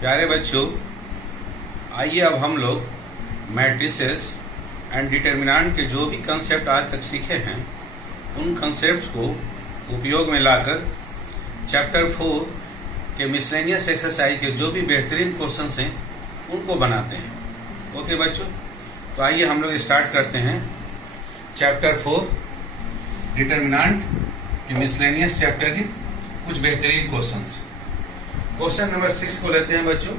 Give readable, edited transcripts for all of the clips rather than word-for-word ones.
प्यारे बच्चों, आइए अब हम लोग मैट्रिसेस एंड डिटर्मिनेंट के जो भी कंसेप्ट आज तक सीखे हैं उन कंसेप्ट्स को उपयोग में लाकर चैप्टर 4 के मिसलेनियस एक्सरसाइज के जो भी बेहतरीन क्वेश्चंस हैं उनको बनाते हैं। ओके बच्चों, तो आइए हम लोग स्टार्ट करते हैं चैप्टर 4 डिटर्मिनेंट के मिसलेनियस चैप्टर के कुछ बेहतरीन क्वेश्चंस। क्वेश्चन नंबर 6 को लेते हैं बच्चों।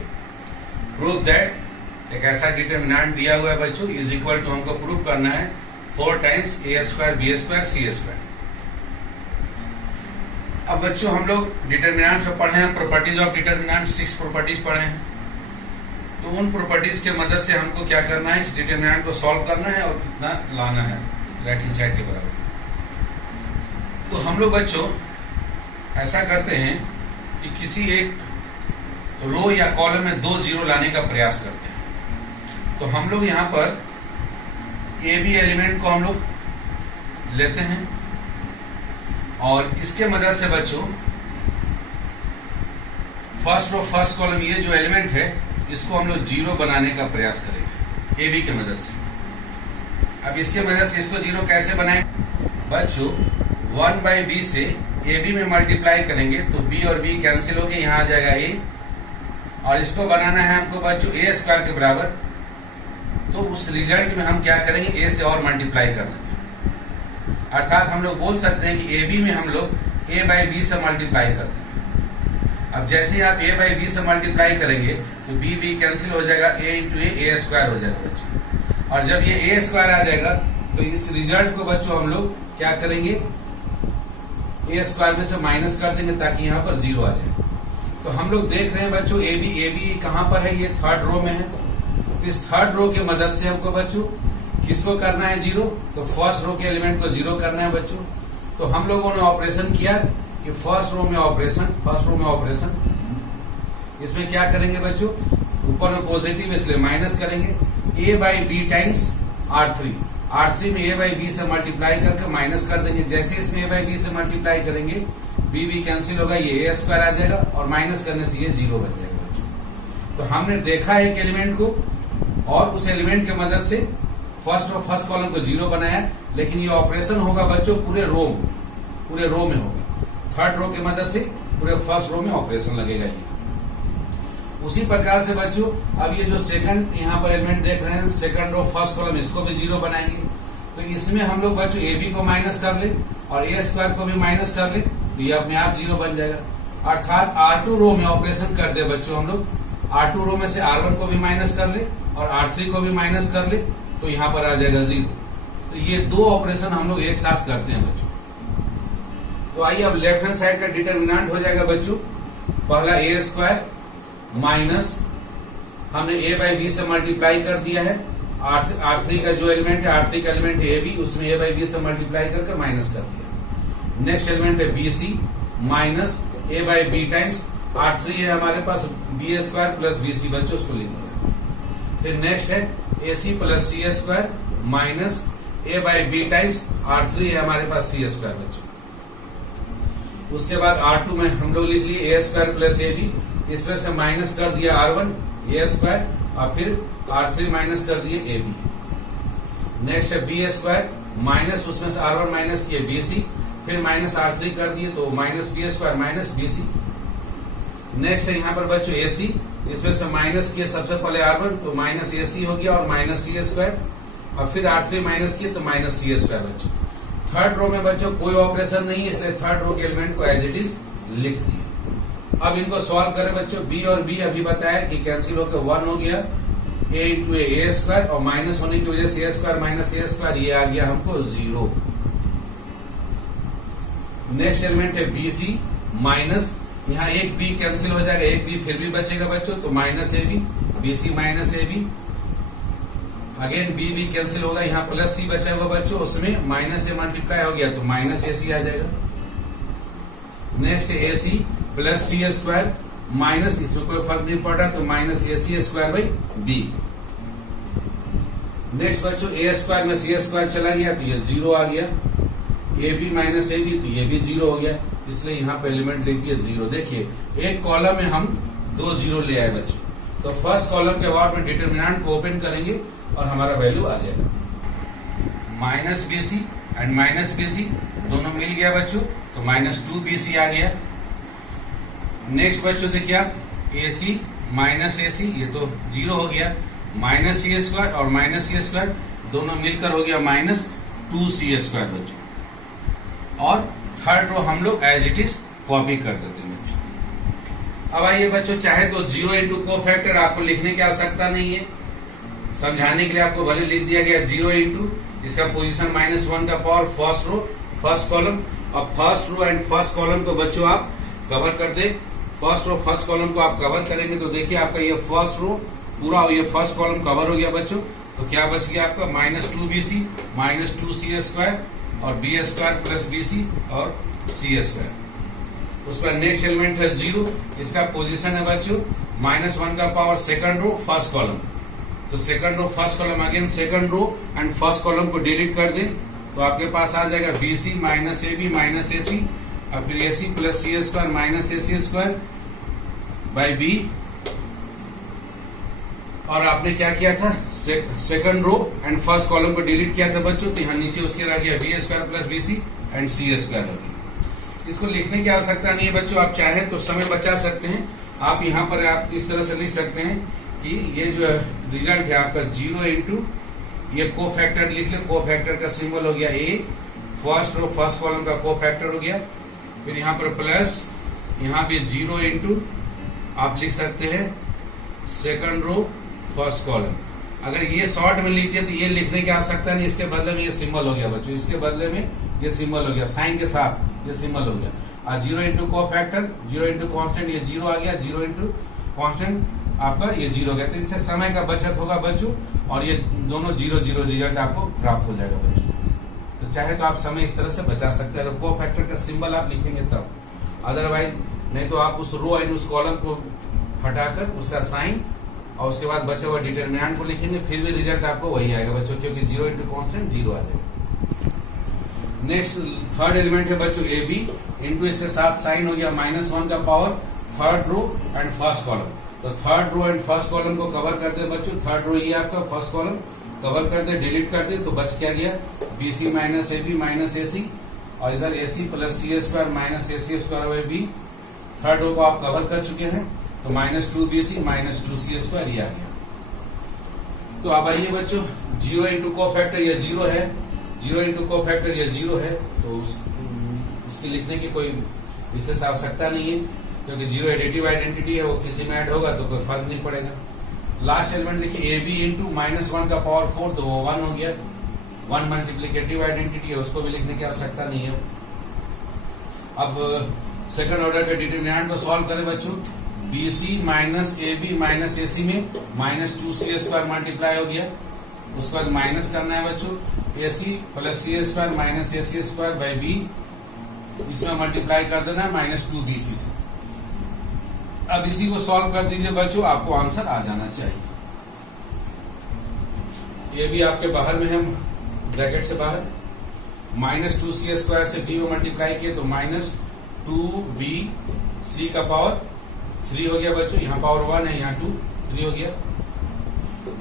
प्रूव दैट एक ऐसा डिटर्मिनेंट दिया हुआ है बच्चों, इज इक्वल टू हमको प्रूव करना है 4 टाइम्स a² b² c²। अब बच्चों हम लोग डिटर्मिनेंट में पढ़े हैं प्रॉपर्टीज ऑफ डिटर्मिनेंट, 6 प्रॉपर्टीज पढ़े हैं। तो उन प्रॉपर्टीज के मदद से हमको क्या करना है, इस डिटर्मिनेंट को सॉल्व करना है और कितना लाना है राइट हैंड साइड के बराबर। तो हम लोग बच्चों ऐसा करते हैं कि किसी एक रो या कॉलम में 2 जीरो लाने का प्रयास करते हैं। तो हम लोग यहाँ पर ए बी एलिमेंट को हम लोग लेते हैं और इसके मदद से बच्चों फर्स्ट रो फर्स्ट कॉलम ये जो एलिमेंट है इसको हम लोग जीरो बनाने का प्रयास करेंगे ए बी के मदद से। अब इसके मदद से इसको जीरो कैसे बनाएं बच्चों, 1/b से ए बी में मल्टीप्लाई करेंगे तो b और b कैंसिल होके यहाँ आ जाएगा a, और इसको बनाना है हमको बच्चों a² के बराबर। तो उस रिजल्ट में हम क्या करेंगे, a से और मल्टीप्लाई कर देंगे। अर्थात हम लोग बोल सकते हैं कि ab में हम लोग a/b से मल्टीप्लाई करते हैं। अब जैसे ही आप a/b से मल्टीप्लाई करेंगे तो b कैंसिल हो जाएगा, a × a² हो जाएगा बच्चों। और जब ये a² आ जाएगा तो इस रिजल्ट को बच्चों हम लोग क्या करेंगे, a² में से माइनस कर देंगे ताकि यहाँ पर जीरो आ जाए। तो हम लोग देख रहे हैं बच्चों ए बी कहाँ पर है, ये थर्ड रो में है। तो इस थर्ड रो की मदद से हमको बच्चों किसको करना है जीरो, तो फर्स्ट रो के एलिमेंट को जीरो करना है बच्चों। तो हम लोगों ने ऑपरेशन किया कि फर्स्ट रो में ऑपरेशन इसमें क्या करेंगे बच्चों, ऊपर में पॉजिटिव इसलिए माइनस करेंगे a/b टाइम्स R3 में a/b से मल्टीप्लाई करके माइनस कर देंगे। जैसे इसमें a/b से मल्टीप्लाई करेंगे b कैंसिल होगा, ये a² आ जाएगा और माइनस करने से ये जीरो बन जाएगा बच्चों। तो हमने देखा एक एलिमेंट को और उस एलिमेंट के मदद से फर्स्ट कॉलम को जीरो बनाया, लेकिन ये ऑपरेशन होगा बच्चों पूरे रो में होगा। थर्ड रो की मदद से पूरे फर्स्ट रो में ऑपरेशन लगेगा ये। उसी प्रकार से बच्चों अब ये जो सेकंड यहाँ पर एलिमेंट देख रहे हैं, सेकंड रो फर्स्ट कॉलम, इसको भी जीरो बनाएंगे। तो इसमें हम लोग बच्चों ए बी को माइनस कर ले और a² को भी माइनस कर ले तो ये अपने आप जीरो बन जाएगा। अर्थात R2 रो में ऑपरेशन कर दे बच्चों हम लोग, R2 रो में से R1 को भी माइनस कर ले और R3 को भी माइनस कर ले तो यहाँ पर आ जाएगा जीरो। तो ये 2 ऑपरेशन हम लोग एक साथ करते हैं बच्चों। तो आइए अब लेफ्ट हैंड साइड का डिटर्मिनेंट हो जाएगा बच्चों, पहला a² माइनस हमने a/b से मल्टीप्लाई कर दिया है, R3 का जो एलिमेंट है, R3 का एलिमेंट है ab, उसमें a/b से मल्टीप्लाई करके माइनस कर दिया। नेक्स्ट एलिमेंट है bc minus a/b times R3 है हमारे पास b² प्लस bc बच्चों, उसको लिख दिया। फिर नेक्स्ट है ac plus c² minus a/b times R3 है हमारे पास c² बच्चों। उसके बाद R2 में हम लोग लिख लिए a² प्लस ab, इसमें से माइनस कर दिया R1 a² और फिर R3 माइनस कर दिए ab। नेक्स्ट है b² माइनस उसमें से R1 माइनस किए bc, फिर माइनस R3 कर दिए तो minus b² minus bc। Next है यहाँ पर बच्चों ac, इसमें से माइनस किए सबसे पहले R1 तो माइनस ac हो गया और माइनस c² और फिर R3 माइनस किए तो माइनस c² बच्चों। थर्ड रो में बच्चों कोई ऑपरेशन नहीं है, इसलिए थर्ड रो के एलिमेंट को एज इट इज लिख दिए। अब इनको सॉल्व करें बच्चों, b और b अभी बताया कि कैंसिल होकर 1 हो गया, a × a² और माइनस होने की वजह से a² माइनस a², ये आ गया हमको जीरो। नेक्स्ट एलिमेंट है bc माइनस, यहाँ एक b कैंसिल हो जाएगा, एक b फिर भी बचेगा बच्चों तो minus ab, bc minus ab। Again b cancel होगा, यहाँ प्लस c बचा हुआ बच्चों, उसमें माइनस से मल्टीप्लाई हो गया तो माइनस ac आ जाएगा। नेक्स्ट है ac प्लस c² माइनस, इसमें कोई फर्क नहीं पड़ रहा तो माइनस ac²/b। नेक्स्ट बच्चों a² में c² चला गया तो ये जीरो आ गया, ab माइनस ab तो ये भी जीरो हो गया, इसलिए यहाँ पे एलिमेंट लिख दिया जीरो। देखिए एक कॉलम में हम 2 जीरो ले आए बच्चों। तो फर्स्ट कॉलम के बाद में डिटरमिनेंट को ओपन करेंगे और हमारा वैल्यू आ जाएगा minus BC and minus BC दोनों मिल गया बच्चों, तो माइनस 2BC आ गया। नेक्स्ट बच्चों देखिए आप AC माइनस AC ये तो जीरो हो गया, माइनस C स्क्वायर और माइनस C स्क्वायर दोनों मिलकर हो गया माइनस 2C स्क्वायर बच्चों। और थर्ड रो हम लोग एज इट इज कॉपी कर देते हैं बच्चों। अब आइए बच्चों, चाहे तो 0 इंटू कोफैक्टर आपको लिखने की आवश्यकता नहीं है, समझाने के लिए आपको भले लिख दिया गया 0 इंटू इसका पोजीशन -1 का power first row first column. और first row and first column को बच्चों आप कवर कर दे, फर्स्ट रो फर्स्ट कॉलम को आप कवर करेंगे तो देखिए आपका ये फर्स्ट रो पूरा ये फर्स्ट कॉलम कवर हो गया बच्चों। तो क्या बच गया आपका minus 2BC minus 2C square और B स्क्वायर प्लस BC और C स्क्वायर। उसका नेक्स्ट एलिमेंट है 0, इसका पोजीशन है बच्चों -1 का power second row first column. तो second row first column again second row and first column को डिलीट कर दे तो आपके पास आ जाएगा BC minus AB minus AC और फिर AC plus C square minus AC square by B। और आपने क्या किया था second row and first column को डिलीट किया था बच्चों, तो यहाँ नीचे उसके रह गया B square plus BC and C square हो गया। इसको लिखने की आवश्यकता नहीं है बच्चों, आप चाहे तो समय बचा सकते हैं। आप यहाँ पर आप इस तरह से लिख सकते हैं कि ये जो रिजल्ट है आपका 0 इंटू ये को फैक्टर लिख ले, को फैक्टर का सिंबल हो गया A, first row first column का को फैक्टर हो गया, फिर यहाँ पर प्लस यहाँ भी 0 इंटू आप लिख सकते हैं सेकंड रो फर्स्ट कॉलम। अगर ये शॉर्ट में लिख दिया तो ये लिखने की आवश्यकता नहीं, इसके बदले में ये सिंबल हो गया बच्चों, इसके बदले में ये सिंबल हो गया साइन के साथ ये सिंबल हो गया। और 0 इंटू को फैक्टर 0 इंटू कॉन्स्टेंट ये 0 आ गया, 0 इंटू कॉन्स्टेंट आपका ये 0 हो गया। तो इससे समय का बचत होगा बच्चों और ये दोनों 0 0 रिजल्ट आपको प्राप्त हो जाएगा बच्चों। तो चाहे तो आप समय इस तरह से बचा सकते हैं, अगर को फैक्टर का सिंबल आप लिखेंगे तब, अदरवाइज नहीं तो आप उस रो एंड उस कॉलम को हटाकर उसका साइन और उसके बाद बचे हुआ डिटरमिनेंट को लिखेंगे, फिर भी रिजल्ट आपको वही आएगा बच्चों, क्योंकि 0 इंटू कॉन्स्टेंट 0 आ जाएगा। नेक्स्ट थर्ड एलिमेंट है बच्चों AB इंटू इसके साथ साइन हो गया -1 का power third row and first column. तो third row and first column को कवर कर दे बच्चों, थर्ड रो ये आपका फर्स्ट कॉलम कवर कर दे डिलीट कर दे तो बच क्या गया BC minus AB minus AC और इधर AC plus C square minus AC square by B। Third row को आप कवर कर चुके हैं तो minus 2BC minus 2C square ये आ गया। तो अब आइए बच्चों 0 इंटू को फैक्टर ये 0 है, 0 इंटू को फैक्टर ये 0 है, तो इसके लिखने की कोई विशेष आवश्यकता नहीं है क्योंकि 0 एडिटिव आइडेंटिटी है, वो किसी में ऐड होगा तो कोई फर्क नहीं पड़ेगा। लास्ट एलिमेंट लिखिए AB इंटू -1 का पावर 4 तो वो 1 हो गया, 1 मल्टीप्लीकेटिव आइडेंटिटी है, उसको भी लिखने की आवश्यकता नहीं है। अब सेकंड ऑर्डर के डिटरमिनेंट को सॉल्व करें बच्चों, BC minus AB minus AC में माइनस 2C स्क्वायर मल्टीप्लाई हो गया, उसके बाद माइनस करना है बच्चों AC plus C square minus AC square by B, इसमें मल्टीप्लाई कर देना है माइनस 2BC से। अब इसी को सॉल्व कर दीजिए बच्चों, आपको आंसर आ जाना चाहिए। ये भी आपके बाहर में है ब्रैकेट से बाहर, माइनस 2C स्क्वायर से B में मल्टीप्लाई किए तो माइनस 2BC का पावर 3 हो गया बच्चों, यहाँ पावर 1 है यहाँ 2 3 हो गया,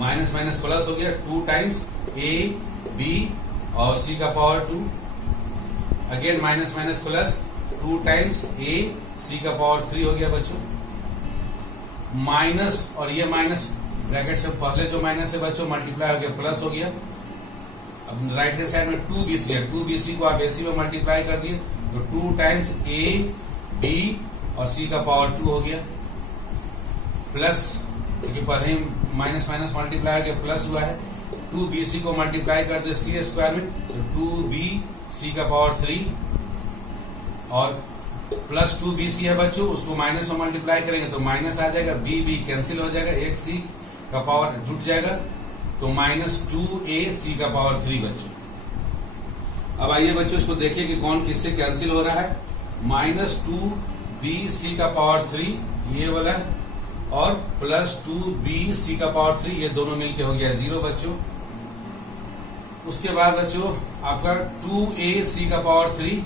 माइनस माइनस प्लस हो गया 2 टाइम्स A B और C का power 2, again minus minus plus 2 times A C का पावर 3 हो गया बच्चों, माइनस और ये माइनस ब्रैकेट से पहले जो माइनस है बच्चों मल्टीप्लाई हो गया प्लस हो गया। अब राइट हैंड साइड में 2BC है, 2BC को आप AC में मल्टीप्लाई कर दिए तो 2 टाइम्स A B और C का पावर 2 हो गया, प्लस क्योंकि पहले ही माइनस माइनस मल्टीप्लाई हो गया प्लस हुआ है, 2BC को मल्टीप्लाई कर दे C स्क्वायर में तो 2BC का पावर 3 और प्लस 2BC है बच्चों, उसको माइनस में मल्टीप्लाई करेंगे तो माइनस आ जाएगा, B कैंसिल हो जाएगा, एक C का पावर जुट जाएगा तो माइनस 2AC का पावर 3 बच्चों। अब आइए बच्चों इसको देखिए कि कौन किससे कैंसिल हो रहा है, माइनस 2BC का पावर 3 ये वाला है और प्लस 2BC का पावर 3 ये दोनों मिलके हो गया 0 बच्चों। उसके बाद बच्चों आपका 2AC का पावर 3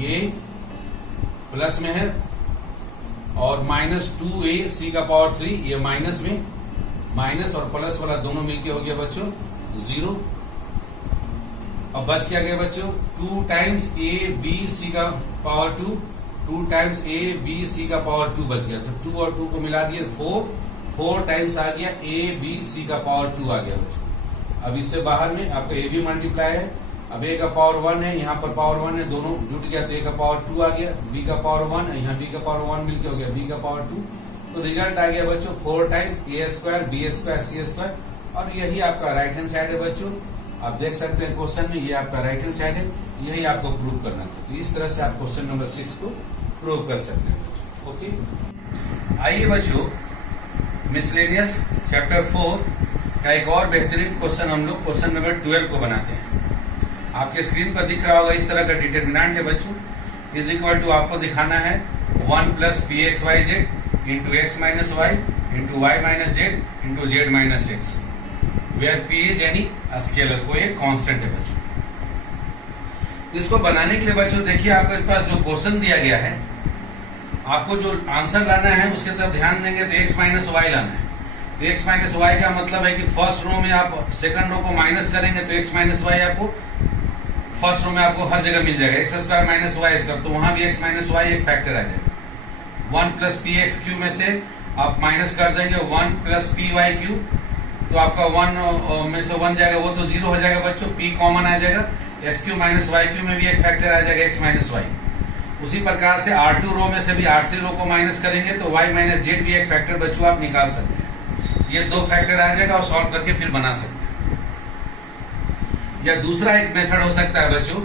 ये प्लस में है और -2ac का पावर 3, ये माइनस में माइनस और प्लस वाला दोनों मिलके हो गया बच्चों 0। अब बच क्या गया बच्चों 2 टाइम्स abc का पावर 2 टाइम्स abc का पावर 2 बच गया। तो 2 और 2 को मिला दिए 4 टाइम्स आ गया abc का पावर 2 आ गया बच्चों। अब इससे बाहर में आपका a भी मल्टीप्लाई है, अब a का पावर 1 है, यहाँ पर पावर 1 है, दोनों जुट गया तो a का पावर 2 आ गया, b का पावर 1, यहाँ b का पावर 1 मिलके हो गया b का पावर 2। तो रिजल्ट आ गया बच्चों 4 times a square b square c square, और यही आपका राइट हैंड साइड है बच्चों। आप देख सकते हैं क्वेश्चन में ये आपका राइट हैंड साइड है, यही आपको प्रूव करना था। तो इस तरह से आप क्वेश्चन नंबर 6 को प्रूव कर सकते हैं बच्चों। ओके, आइए बच्चों मिसलेनियस चैप्टर 4 का एक और बेहतरीन क्वेश्चन हम लोग क्वेश्चन नंबर 12 को बनाते हैं। आपके स्क्रीन पर दिख रहा होगा इस तरह का डिटरमिनेंट है बच्चों, इज इक्वल टू आपको दिखाना है 1 plus p x Y z into x minus y into y minus z into z minus x, where p is यानी स्केलर, को एक कांस्टेंट है बच्चों। तो इसको बनाने के लिए बच्चों देखिए आपके पास जो क्वेश्चन दिया गया है, आपको जो आंसर लाना है उसके तरफ ध्यान देंगे तो एक्स माइनस वाई लाना है। तो एक्स माइनस वाई का मतलब है कि फर्स्ट रो में आप सेकंड रो को माइनस करेंगे तो एक्स माइनस वाई आपको फर्स्ट रो में आपको हर जगह मिल जाएगा, x square minus y square, तो वहां भी एक्स माइनस वाई एक फैक्टर आ जाएगा। 1 प्लस पी एक्स क्यू में से आप माइनस कर देंगे 1 प्लस पी वाई क्यू, तो आपका 1 में से 1 जाएगा वो तो 0 हो जाएगा बच्चों, p कॉमन आ जाएगा, x q minus y q में भी एक फैक्टर आ जाएगा एक्स माइनस वाई। उसी प्रकार से R2 रो में से भी R3 रो को माइनस करेंगे तो y माइनस जेड भी एक फैक्टर बच्चों आप निकाल सकते हैं। ये 2 फैक्टर आ जाएगा और सॉल्व करके फिर बना सकते हैं। या दूसरा एक मेथड हो सकता है बच्चों,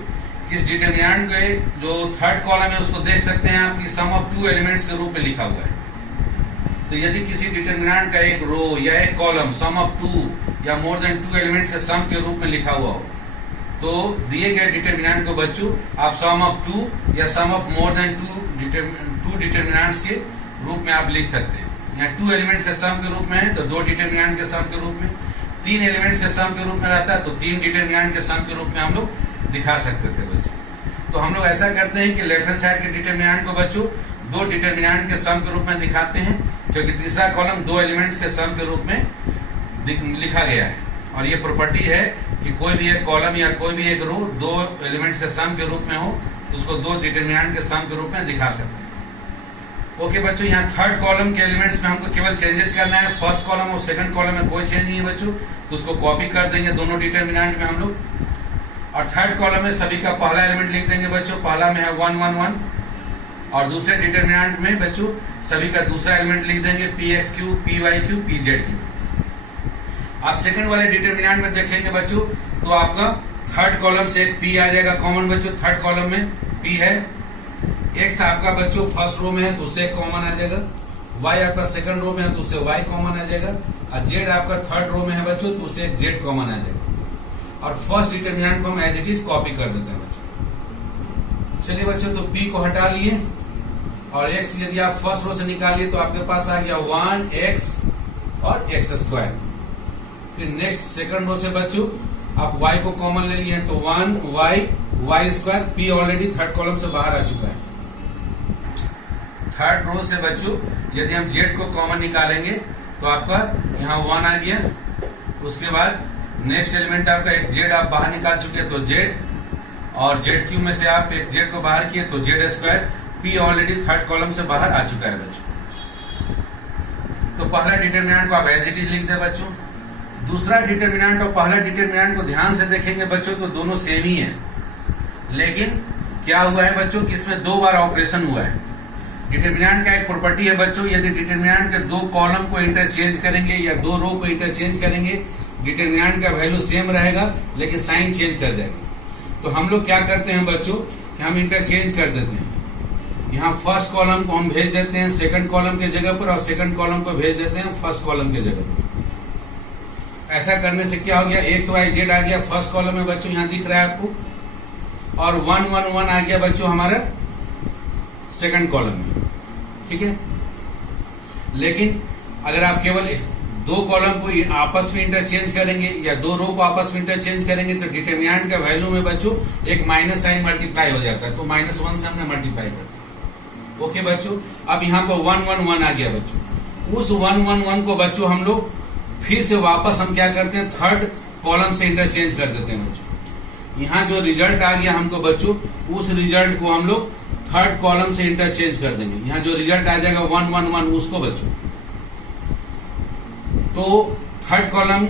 इस डिटरमिनेंट के जो थर्ड कॉलम है उसको देख सकते हैं आप कि सम ऑफ 2 एलिमेंट्स के रूप में लिखा हुआ है। तो यदि किसी डिटरमिनेंट का एक रो या एक कॉलम सम ऑफ 2 या मोर देन 2 एलिमेंट्स के सम के रूप में लिखा हुआ हो, तो दिए गए डिटरमिनेंट को बच्चों आप सम ऑफ 2 या सम ऑफ मोर देन 2 डिटरमिनेंट्स के रूप में आप लिख सकते हैं। यहाँ 2 एलिमेंट्स के सम के रूप में है तो 2 डिटरमिनेंट के सम के रूप में, 3 एलिमेंट्स के सम के रूप में रहता है तो 3 डिटरमिनेंट के सम के रूप में हम लोग दिखा सकते थे बच्चों। तो हम लोग ऐसा करते हैं कि लेफ्ट हैंड साइड के डिटरमिनेंट को बच्चों 2 डिटरमिनेंट के सम के रूप में दिखाते हैं, क्योंकि तीसरा कॉलम 2 एलिमेंट्स के सम के रूप में लिखा गया है। और ये प्रॉपर्टी है कि कोई भी एक कॉलम या कोई भी एक रो 2 एलिमेंट्स के सम के रूप में हो तो उसको 2 डिटरमिनेंट के सम के रूप में दिखा सकते हैं। ओके बच्चों, यहाँ थर्ड कॉलम के एलिमेंट्स में हमको केवल चेंजेस करना है। फर्स्ट कॉलम और सेकंड कॉलम में कोई चेंज नहीं है बच्चों, तो उसको कॉपी कर देंगे दोनों डिटरमिनेंट में हम लोग। और थर्ड कॉलम में सभी का पहला एलिमेंट लिख देंगे बच्चों, पहला में है 1 1 1, और दूसरे डिटरमिनेंट में बच्चों सभी का दूसरा एलिमेंट लिख देंगे p x q, p y q, p z q. आप सेकंड वाले डिटरमिनेंट में देखेंगे बच्चों तो आपका थर्ड कॉलम से एक p आ जाएगा कॉमन बच्चों, थर्ड कॉलम में p है, x आपका बच्चों फर्स्ट रो में है तो उससे एक कॉमन आ जाएगा, y आपका सेकंड रो में है तो उससे y कॉमन आ जाएगा, और z आपका थर्ड रो में है बच्चों तो उससे एक z कॉमन आ जाएगा। और फर्स्ट डिटरमिनेंट को हम एज इट इज कॉपी कर देते हैं बच्चों। चलिए बच्चों, तो p को हटा लिए और x यदि आप फर्स्ट रो से निकालिए तो आपके पास आ गया 1x और x स्क्वायर। फिर नेक्स्ट सेकंड रो से बच्चों आप y को कॉमन ले लिए हैं तो 1y square, p already third column से बाहर आ चुका है। थर्ड रो से बच्चों यदि हम z को कॉमन निकालेंगे तो आपका यहाँ 1 आ गया। उसके बाद नेक्स्ट एलिमेंट आपका एक z आप बाहर निकाल चुके हैं तो z, और z क्यू में से आप एक z को बाहर किए तो z square, p already third column से बाहर आ चुका है बच्चों। तो पहला डिटरमिनेंट को आप एज इट इज लिख दे बच्चों। दूसरा डिटरमिनेंट और पहला डिटरमिनेंट को ध्यान से देखेंगे बच्चों तो दोनों सेम ही है, लेकिन क्या हुआ है बच्चों कि इसमें 2 बार ऑपरेशन हुआ है। डिटरमिनेंट का एक प्रॉपर्टी है बच्चों, यदि डिटरमिनेंट के 2 कॉलम को इंटरचेंज करेंगे या 2 रो को इंटरचेंज करेंगे, डिटरमिनेंट का वैल्यू सेम रहेगा लेकिन साइन चेंज कर जाएगा। तो हम लोग क्या करते हैं बच्चों कि हम इंटरचेंज कर देते हैं। यहाँ फर्स्ट कॉलम को हम भेज देते हैं सेकंड कॉलम के जगह पर और सेकंड कॉलम को भेज देते हैं फर्स्ट कॉलम के जगह पर। ऐसा करने से क्या हो गया, एक्स वाई जेड आ गया फर्स्ट कॉलम में बच्चों, यहाँ दिख रहा है आपको, और 1 1 1 आ गया बच्चों हमारा सेकंड कॉलम में, ठीक है। लेकिन अगर आप केवल 2 कॉलम को आपस में इंटरचेंज करेंगे या 2 रो को आपस में इंटरचेंज करेंगे तो डिटरमिनेंट का वैल्यू में बच्चों एक माइनस साइन मल्टीप्लाई हो जाता है, तो -1 से हमने मल्टीप्लाई कर दिया। ओके बच्चों, अब यहाँ पर 1 1 1 आ गया बच्चों। उस 1 1 1 को बच्चों हम लोग फिर से वापस हम क्या करते हैं, थर्ड कॉलम से इंटरचेंज कर देते हैं बच्चों। यहाँ जो रिजल्ट आ गया हमको बच्चों, उस रिजल्ट को हम लोग थर्ड कॉलम से इंटरचेंज कर देंगे। यहाँ जो रिजल्ट आ जाएगा 1 1 1 उसको बच्चों, तो थर्ड कॉलम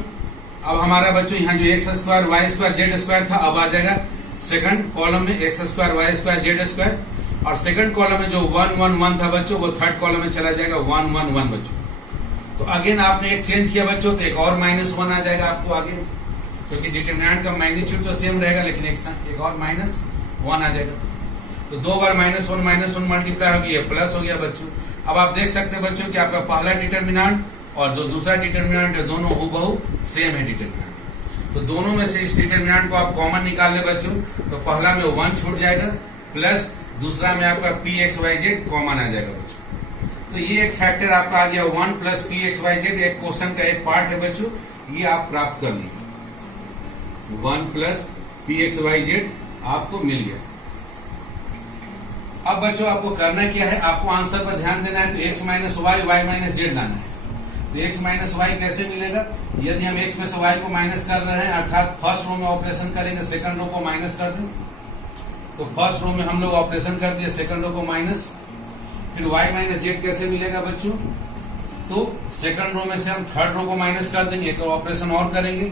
अब हमारा बच्चों यहाँ जो x square y square z square था, अब आ जाएगा सेकंड कॉलम में x square y square z square, और सेकंड कॉलम में जो 1 1 1 था बच्चों, वो थर्ड कॉलम में चला जाएगा 1 1 1 बच्चों। तो अगेन आपने एक चेंज किया बच्चों, तो एक और -1 आ जाएगा आपको आगे, क्योंकि डिटरमिनेंट का मैग्नीट्यूड तो सेम रहेगा, लेकिन एक और -1 आ जाएगा। तो 2 बार -1 मल्टीप्लाई हो गया, प्लस हो गया बच्चों। अब आप देख सकते हैं बच्चों कि आपका पहला डिटरमिनेंट और जो दूसरा डिटरमिनेंट है, दोनों हूबहू सेम है डिटरमिनेंट। तो दोनों में से इस डिटरमिनेंट को आप कॉमन निकाल ले बच्चों, तो पहला में 1 छूट जाएगा, प्लस दूसरा में आपका P x Y Z common आ जाएगा बच्चों। तो ये एक फैक्टर आपका आ गया 1 plus p x Y z, एक क्वेश्चन का एक पार्ट है बच्चों, ये आप प्राप्त कर लीजिए। 1 plus p x Y z आपको मिल गया। अब बच्चों आपको करना क्या है, आपको आंसर पर ध्यान देना है। तो x minus y, y minus z लाना है। तो x माइनस वाई कैसे मिलेगा, यदि हम x में से y को माइनस कर रहे हैं, अर्थात फर्स्ट रो में ऑपरेशन करेंगे, सेकंड रो को माइनस कर दें। तो फर्स्ट रो में हम लोग ऑपरेशन कर दिए, सेकंड रो को माइनस, फिर y माइनस जेड कैसे मिलेगा बच्चों, तो सेकंड रो में से हम थर्ड रो को माइनस कर देंगे, एक ऑपरेशन और करेंगे।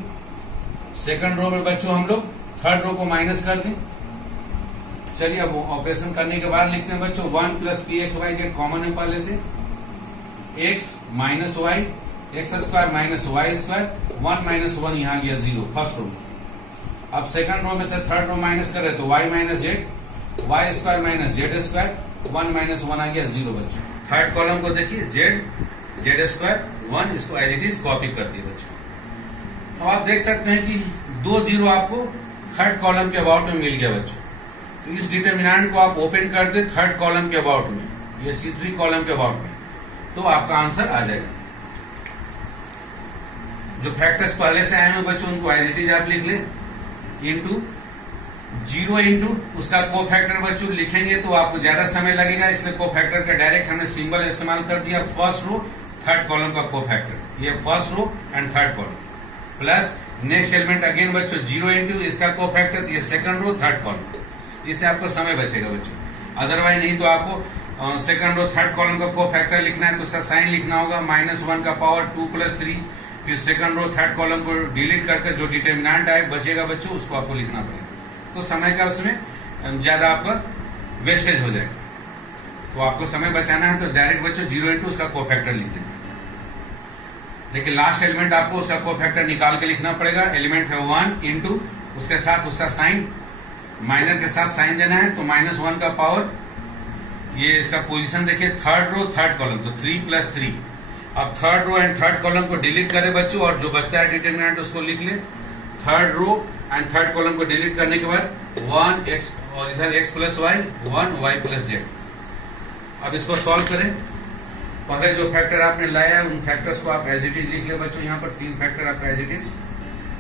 सेकंड रो में बच्चों हम लोग थर्ड रो को माइनस कर दें। चलिए अब ऑपरेशन करने के बाद लिखते हैं बच्चों 1 plus p x Y Z common है पहले से, x minus y, x square minus y square, 1 minus 1 यहाँ गया 0 फर्स्ट रो में। अब सेकंड रो में से थर्ड रो माइनस कर रहे तो y minus z, y square minus z square, 1 minus 1 आ गया 0 बच्चों। थर्ड कॉलम को देखिए जेड स्क्वायर 1, इसको एज इट इज कॉपी कर दिए बच्चों। अब आप देख सकते हैं कि 2 0 आपको थर्ड कॉलम के अबाउट में मिल गया बच्चों। तो इस डिटरमिनेंट को आप ओपन कर दे थर्ड कॉलम के अबाउट में, ये C3 कॉलम के अबाउट में, तो आपका आंसर आ जाएगा। जो फैक्टर्स पहले से आए हैं बच्चों, उनको एज इट इज आप लिख ले, इंटू 0 इंटू उसका को फैक्टर बच्चों लिखेंगे तो आपको ज्यादा समय लगेगा, इसलिए को फैक्टर का डायरेक्ट हमने सिंबल इस्तेमाल कर दिया। फर्स्ट रो थर्ड कॉलम का को फैक्टर, ये first row and third column, plus next element again बच्चों 0 इंटू इसका को फैक्टर, ये सेकंड रो थर्ड कॉलम। इससे आपको समय बचेगा बच्चों, अदरवाइज नहीं तो आपको सेकंड रो थर्ड कॉलम का को फैक्टर लिखना है तो उसका साइन लिखना होगा -1 का पावर 2 + 3, फिर सेकंड रो थर्ड कॉलम को डिलीट करके जो डिटरमिनेंट आए बचेगा बच्चों, उसको आपको लिखना पड़ेगा। तो समय का उसमें ज्यादा आपका वेस्टेज हो जाएगा। तो आपको समय बचाना है तो डायरेक्ट बच्चों 0 इंटू उसका को फैक्टर लिख देना। लेकिन लास्ट एलिमेंट आपको उसका को फैक्टर निकाल के लिखना पड़ेगा। एलिमेंट है 1 इंटू उसके साथ उसका साइन, माइनर के साथ साइन देना है, तो -1 का पावर, ये इसका पोजीशन देखिए थर्ड रो थर्ड कॉलम, तो 3 + 3। अब third row and third column को डिलीट करें बच्चों, और जो बचता है डिटरमिनेंट उसको लिख ले। Third row and third column को डिलीट करने के बाद 1x और इधर x + y, 1y + z। अब इसको सॉल्व करें। पहले जो फैक्टर आपने लाया है उन फैक्टर्स को आप एज इट इज लिख ले बच्चों। यहाँ पर 3 फैक्टर आपका एज इट इज,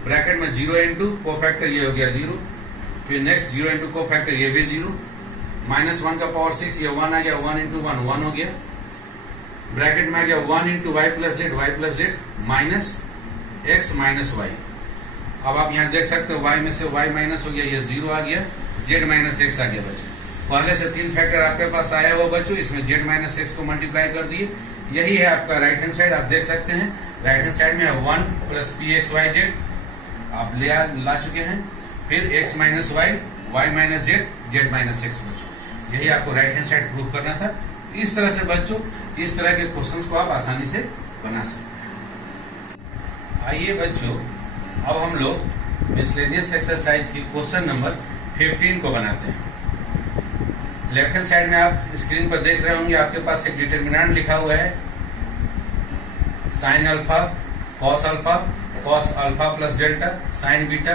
ब्रैकेट में 0 इंटू को फैक्टर, ये हो गया 0, फिर नेक्स्ट 0 इंटू को फैक्टर, ये भी 0, -1 का पावर 6, ये 1 आ गया, 1 इंटू 1 1 हो गया, ब्रैकेट में आ गया 1 into y + z minus x minus y। अब आप यहाँ देख सकते हो y में से y माइनस हो गया, ये 0 आ गया, z माइनस x आ गया बच्चों। पहले से 3 फैक्टर आपके पास आया हुआ बच्चों, इसमें z माइनस x को मल्टीप्लाई कर दिए। यही है आपका राइट हैंड साइड। आप देख सकते हैं राइट हैंड साइड में है 1 plus p x Y z आप ला चुके हैं, फिर x minus y, y minus z, z minus x बच्चों। यही आपको राइट हैंड साइड प्रूव करना था। इस तरह से बच्चों इस तरह के क्वेश्चंस को आप आसानी से बना सकते हैं। आइए बच्चों अब हम लोग मिसलेनियस एक्सरसाइज की क्वेश्चन नंबर 15 को बनाते हैं। लेफ्ट हैंड साइड में आप स्क्रीन पर देख रहे होंगे, आपके पास एक डिटरमिनेंट लिखा हुआ है sine alpha cos alpha cos alpha plus delta, sine beta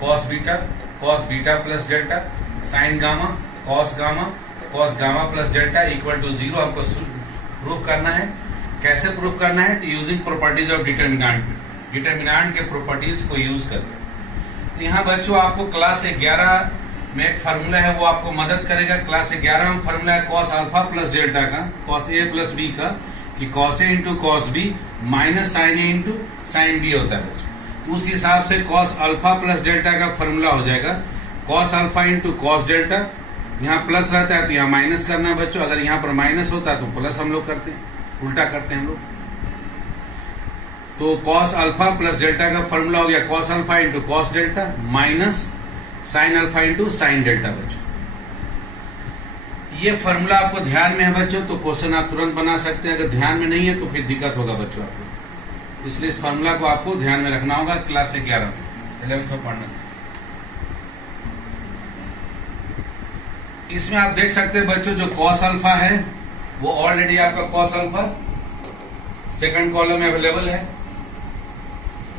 cos beta plus delta, sine gamma cos gamma plus delta equal to 0 आपको प्रूव करना है। कैसे प्रूव करना है? तो यूजिंग प्रॉपर्टीज ऑफ डिटरमिनेंट के प्रॉपर्टीज को यूज करके। तो यहाँ बच्चों आपको क्लास 11 में एक फार्मूला है वो आपको मदद करेगा। क्लास 11 में फार्मूला है कॉस अल्फा प्लस डेल्टा का, कॉस ए प्लस बी का, कि cos A into cos B minus sine A into sine B होता है बच्चों। उस हिसाब से कॉस अल्फा प्लस डेल्टा का फार्मूला हो जाएगा cos alpha into cos delta. यहाँ प्लस रहता है तो यहाँ माइनस करना है बच्चों, अगर यहाँ पर माइनस होता है तो प्लस हम लोग करते हैं, उल्टा करते हैं हम लोग। तो कॉस अल्फा प्लस डेल्टा का फार्मूला हो गया cos alpha into cos delta minus sign alpha into sine delta बच्चों। ये फार्मूला आपको ध्यान में है बच्चों तो क्वेश्चन आप तुरंत बना सकते हैं, अगर ध्यान में नहीं है तो फिर दिक्कत होगा बच्चों आपको। इसलिए इस फार्मूला को आपको ध्यान में रखना होगा क्लास 11 में, 11th में पढ़ना था। इसमें आप देख सकते हैं बच्चों जो कॉस अल्फा है वो ऑलरेडी आपका कॉस अल्फा सेकंड कॉलम में अवेलेबल है।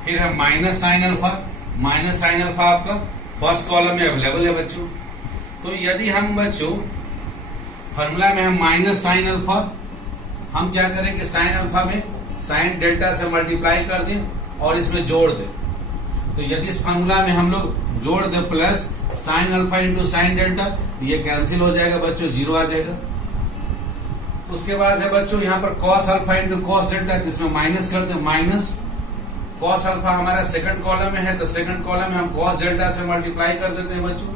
फिर है माइनस साइन अल्फा आपका फर्स्ट कॉलम में अवेलेबल है बच्चों। तो यदि हम बच्चों फॉर्मूला में हम माइनस साइन अल्फा, हम क्या करें कि साइन अल्फा में साइन डेल्टा से मल्टीप्लाई कर दें और इसमें जोड़ दें। तो यदि इस फॉर्मूला में हम लोग जोड़ दें plus sine alpha into sine delta, ये कैंसिल हो जाएगा बच्चों, जीरो आ जाएगा। उसके बाद है बच्चों यहाँ पर cos alpha into cos delta, जिसमें माइनस कर दें, माइनस कॉस अल्फा हमारा सेकंड कॉलम में है तो सेकंड कॉलम में हम कॉस डेल्टा से मल्टीप्लाई कर देते हैं बच्चों,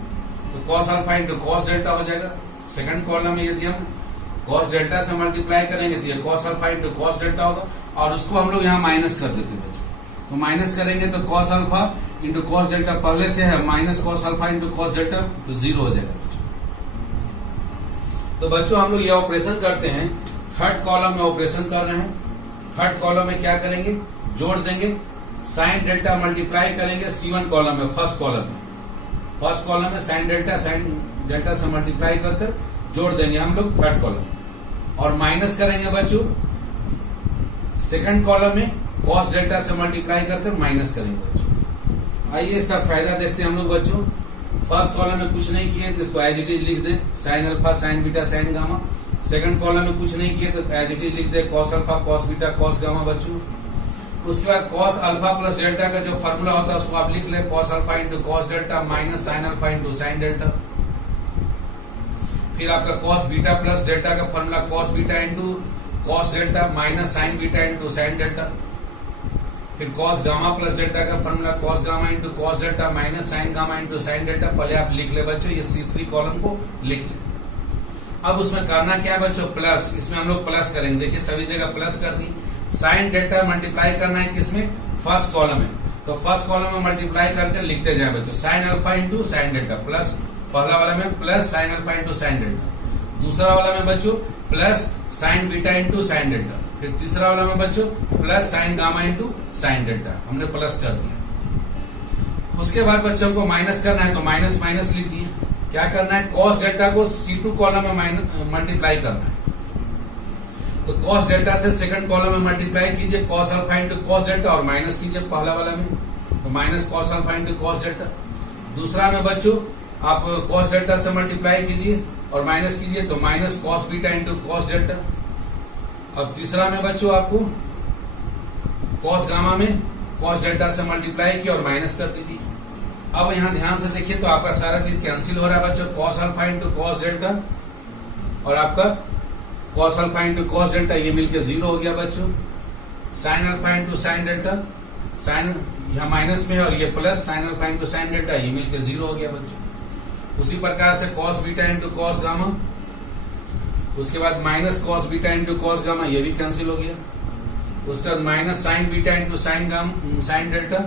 तो cos alpha into cos delta हो जाएगा। सेकंड कॉलम में यदि हम कॉस डेल्टा से मल्टीप्लाई करेंगे तो ये cos alpha into cos delta होगा, और उसको हम लोग यहाँ माइनस कर देते हैं बच्चों। तो माइनस करेंगे तो cos alpha into cos delta पहले से है minus cos alpha into cos delta, तो जीरो हो जाएगा बच्चों। तो बच्चों हम लोग ये ऑपरेशन करते हैं, थर्ड कॉलम में ऑपरेशन कर रहे हैं। थर्ड कॉलम में क्या करेंगे, जोड़ देंगे, साइन डेल्टा मल्टीप्लाई करेंगे C1 कॉलम में, फर्स्ट कॉलम में साइन डेल्टा से मल्टीप्लाई कर जोड़ देंगे हम लोग थर्ड कॉलम, और माइनस करेंगे बच्चों सेकंड कॉलम में कॉस डेल्टा से मल्टीप्लाई कर माइनस करेंगे बच्चों। आइए इसका फायदा देखते हैं हम लोग बच्चों। फर्स्ट कॉलम में कुछ नहीं किए तो इसको एज इट इज लिख दें, sine alpha sign beta sine gamma. Second column में कुछ नहीं किए तो एज इट इज लिख दें cos alpha cos beta cos gamma बच्चों। उसके बाद कॉस अल्फा प्लस डेल्टा का जो फार्मूला होता है उसको आप लिख ले, cos alpha into cos delta minus sign alpha into sine delta. फिर आपका कॉस बीटा प्लस डेल्टा का formula cos beta into cos delta minus sign beta into sine delta. फिर कॉस गामा प्लस डेल्टा का formula cos gamma into cos delta minus sine gamma into sine delta. पहले आप लिख ले बच्चों, ये C3 column को लिख ले। अब उसमें करना क्या है बच्चों, प्लस, इसमें हम लोग प्लस करेंगे। देखिए सभी जगह प्लस कर दी। साइन डेल्टा मल्टीप्लाई करना है किसमें, फर्स्ट कॉलम में, तो फर्स्ट कॉलम में मल्टीप्लाई करके लिखते जाए बच्चों, sine alpha into sine delta plus, पहला वाला में plus sine alpha into sine delta, दूसरा वाला में बच्चों plus sine beta into sine delta, फिर तीसरा वाला में बच्चों plus sine gamma into sine delta, हमने प्लस कर दिया। उसके बाद बच्चों को माइनस करना है तो माइनस माइनस लिख दिए। क्या करना है, कॉस डेल्टा को C2 कॉलम में मल्टीप्लाई करना है, तो कॉस डेल्टा से सेकंड कॉलम में मल्टीप्लाई कीजिए cos alpha into cos delta, और माइनस कीजिए पहला वाला में, तो minus cos alpha into cos delta. दूसरा में बच्चों आप कॉस डेल्टा से मल्टीप्लाई कीजिए और माइनस कीजिए, तो minus cos beta into cos delta. अब तीसरा में बच्चों आपको कॉस गामा में कॉस डेल्टा से मल्टीप्लाई किया और माइनस कर दीजिए। अब यहाँ ध्यान से देखिए तो आपका सारा चीज कैंसिल हो रहा है बच्चों, cos alpha into cos delta और आपका cos alpha into cos delta, ये मिलकर जीरो हो गया बच्चों। Sine alpha into sine delta, sine यहाँ माइनस में है और ये plus sine alpha into sine delta, ये मिलकर जीरो हो गया बच्चों। उसी प्रकार से cos beta into cos gamma, उसके बाद minus cos beta into cos gamma, ये भी कैंसिल हो गया। उसके बाद minus sign beta into sine delta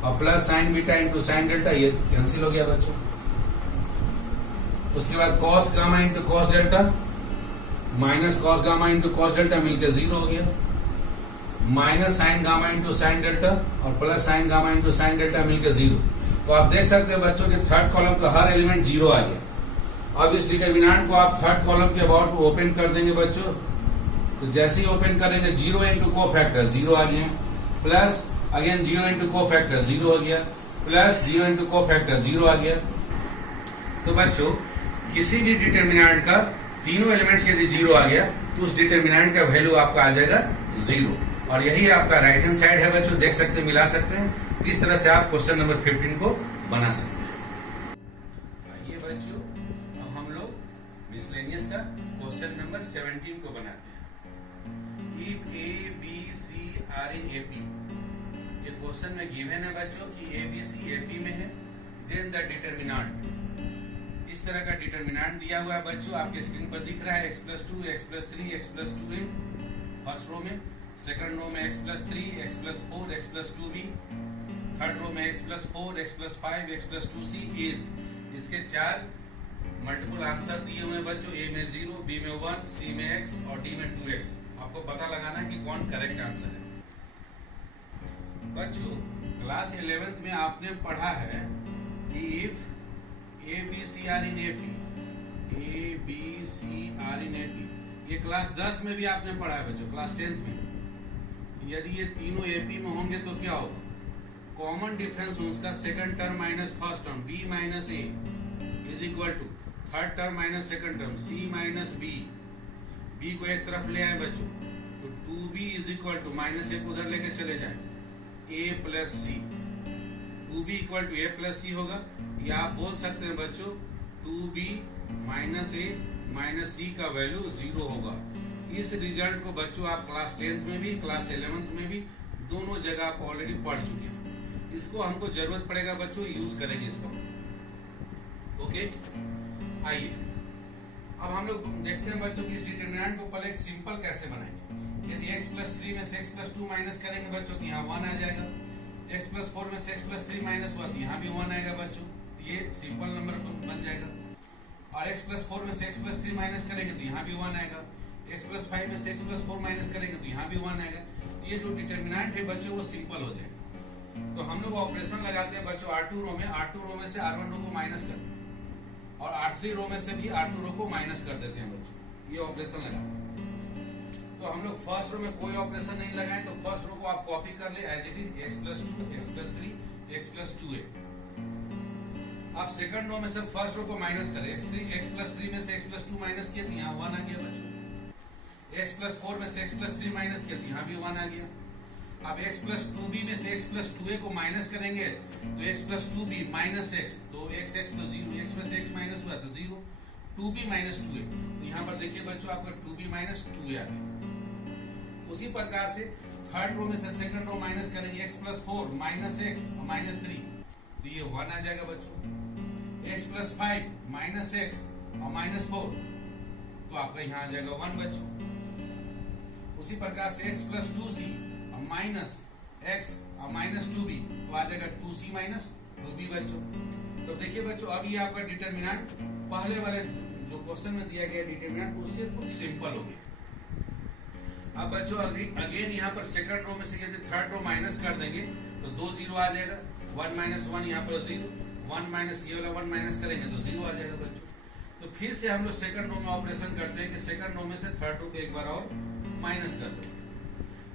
और plus sine beta into sine delta, ये कैंसिल हो गया बच्चों। उसके बाद cos gamma into cos delta minus cos gamma into cos delta मिलकर जीरो हो गया। Minus sine gamma into sine delta और plus sine gamma into sine delta मिलकर जीरो। तो आप देख सकते हैं बच्चों के थर्ड कॉलम का हर एलिमेंट जीरो आ गया। अब इस डिटरमिनेंट को आप थर्ड कॉलम के अबाउट ओपन कर देंगे बच्चों, तो जैसे ही ओपन करेंगे जीरो इंटू को फैक्टर जीरो आ गया, प्लस अगेन जीरो इंटू को फैक्टर जीरो हो गया, प्लस जीरो इंटू को फैक्टर जीरो आ गया। तो बच्चों किसी भी डिटरमिनेंट का तीनों एलिमेंट्स यदि जीरो आ गया तो उस डिटरमिनेंट का वैल्यू आपका आ जाएगा जीरो, और यही आपका राइट हैंड साइड है बच्चों। देख सकते हैं, मिला सकते हैं। इस तरह से आप क्वेश्चन नंबर 15 को बना सकते हैं। नंबर 17 को बनाते हैं। If A B C are in AP, ये क्वेश्चन में गिवन है बच्चों कि ए बी सी एपी में है, देन द डिटर्मिनेंट, इस तरह का डिटर्मिनेंट दिया हुआ है बच्चों, आपके स्क्रीन पर दिख रहा है x+2 x+3 x+2a first row में, सेकंड रो में x+3 x+4 x+2b, third row में x+4 x+5 x+2c इज, इसके 4 मल्टीपल आंसर दिए हुए हैं बच्चों, ए में 0, बी में 1, सी में x और डी में 2x। आपको पता लगाना है कि कौन करेक्ट आंसर है। बच्चों क्लास 11th में आपने पढ़ा है कि if A B C are in AP, A B C are in AP, ये क्लास 10 में भी आपने पढ़ा है बच्चों, क्लास 10th में। यदि ये तीनों एपी में होंगे तो क्या होगा, कॉमन डिफरेंस उसका second term minus first term, B minus A is equal to third term minus second term, C minus B, B को एक तरफ ले आए बच्चों तो 2b is equal to minus A को उधर लेके चले जाए, a plus C, 2b equal to a plus C होगा, या आप बोल सकते हैं बच्चों 2b माइनस ए माइनस सी का वैल्यू 0 होगा। इस रिजल्ट को बच्चों आप क्लास 10th में भी क्लास 11th में भी दोनों जगह आप ऑलरेडी पढ़ चुके हैं। इसको हमको जरूरत पड़ेगा बच्चों, यूज करेंगे इसको। ओके, आइए अब हम लोग देखते हैं बच्चों कि इस डिटरमिनेंट को पहले एक सिंपल कैसे बनाएंगे। यदि x+3 में से x+2 माइनस करेंगे बच्चों तो यहाँ 1 आ जाएगा, x+4 में से x+3 माइनस हुआ तो यहाँ भी 1 आएगा बच्चों, तो ये सिंपल नंबर बन जाएगा। और x+4 में से x+3 माइनस करेंगे तो यहाँ भी 1 आएगा, x+5 में से x+4 माइनस करेंगे तो यहाँ भी 1 आएगा। तो ये जो डिटरमिनेंट है बच्चों वो सिंपल हो जाएगा। तो हम लोग ऑपरेशन लगाते हैं बच्चों, R2 रो में से R1 रो को माइनस करते हैं और R3 रो में से भी R2 रो को माइनस कर देते हैं बच्चों, ये ऑपरेशन लगाते हैं। तो हम लोग फर्स्ट रो में कोई ऑपरेशन नहीं लगाए, तो फर्स्ट रो को आप कॉपी कर ले as it is, x+2 x+3 x+2a। आप सेकंड रो में से फर्स्ट रो को माइनस करें, x+3 में से x+2 माइनस किया तो यहाँ 1 आ गया बच्चों, x+4 में से x+3 माइनस किया तो यहाँ भी 1 आ गया। अब x+2b में से x+2a को माइनस करेंगे तो x+2b माइनस x, तो x तो 0, x में से x माइनस हुआ तो 0, 2b माइनस 2a, तो यहाँ पर देखिए बच्चों आपका 2b माइनस 2a आ गया। उसी प्रकार से थर्ड रो में से सेकंड रो माइनस करेंगे, x+4 माइनस x और माइनस 3, तो ये 1 आ जाएगा बच्चों। x+5 माइनस x और माइनस 4, तो आपका यहाँ आ जाएगा 1 बच्चों। उसी प्रकार से x+2c और माइनस x और माइनस 2b, तो आ जाएगा 2c माइनस 2b बच्चों। तो देखिए बच्चों अब ये आपका डिटरमिनेंट पहले वाले जो क्वेश्चन में दिया गया डिटरमिनेंट उससे कुछ सिंपल हो गया। अब बच्चों अगेन यहाँ पर सेकंड रो में से यदि थर्ड रो माइनस कर देंगे तो 2 0 आ जाएगा, 1 माइनस 1 यहाँ पर 0, 1 माइनस ये वाला 1 माइनस करेंगे तो 0 आ जाएगा बच्चों। तो फिर से हम लोग सेकंड रो में ऑपरेशन करते हैं कि सेकंड रो में से थर्ड रो को एक बार और माइनस कर दें।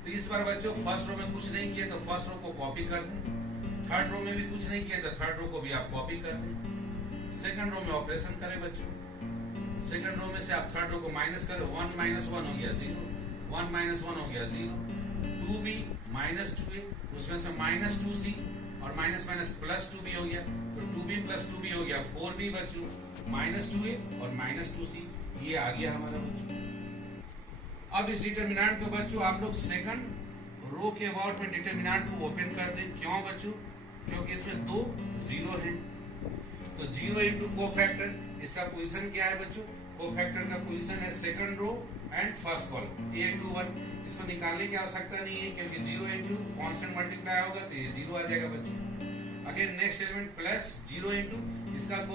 तो इस बार बच्चों फर्स्ट रो में कुछ नहीं किया तो फर्स्ट रो को कॉपी कर दें, थर्ड रो में भी कुछ नहीं किया तो थर्ड रो को भी आप कॉपी कर दें। सेकंड रो में ऑपरेशन करें बच्चों, सेकंड रो में से आप थर्ड रो को माइनस करें, 1 माइनस 1 हो गया 0, 1 माइनस 1 हो गया 0, 2b माइनस 2a, उसमें से माइनस 2c और माइनस माइनस प्लस 2b हो गया, तो 2b प्लस 2b हो गया 4b बच्चों, माइनस 2a और माइनस 2c, ये आ गया हमारा बच्चों। अब इस डिटरमिनेंट को बच्चों आप लोग सेकंड रो के अबाउट में डिटरमिनेंट को ओपन कर दें। क्यों बच्चों? क्योंकि इसमें 2 0 हैं, तो 0 इंटू कोफैक्टर, इसका पोजीशन क्या है बच्चों? कोफैक्टर का पोजीशन है second row and first column, a21। इसको निकालने की आवश्यकता नहीं है क्योंकि 0 इंटू कॉन्स्टेंट मल्टीप्लाई होगा तो ये 0 आ जाएगा बच्चों। Again next element plus 0 into इसका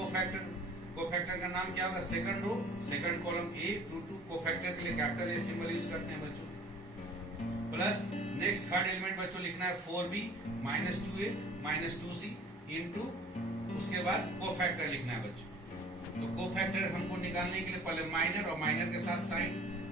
कोफैक्टर का नाम क्या होगा? Second row second column a22। Cofactor के लिए कैपिटल A सिंबल यूज करते हैं बच्चों। प्लस नेक्स्ट थर्ड एलिमेंट बच्चों लिखना है 4b minus 2a minus 2c into उसके बाद कोफैक्टर लिखना है बच्चों। तो कोफैक्टर हमको निकालने के लिए पहले माइनर और माइनर के साथ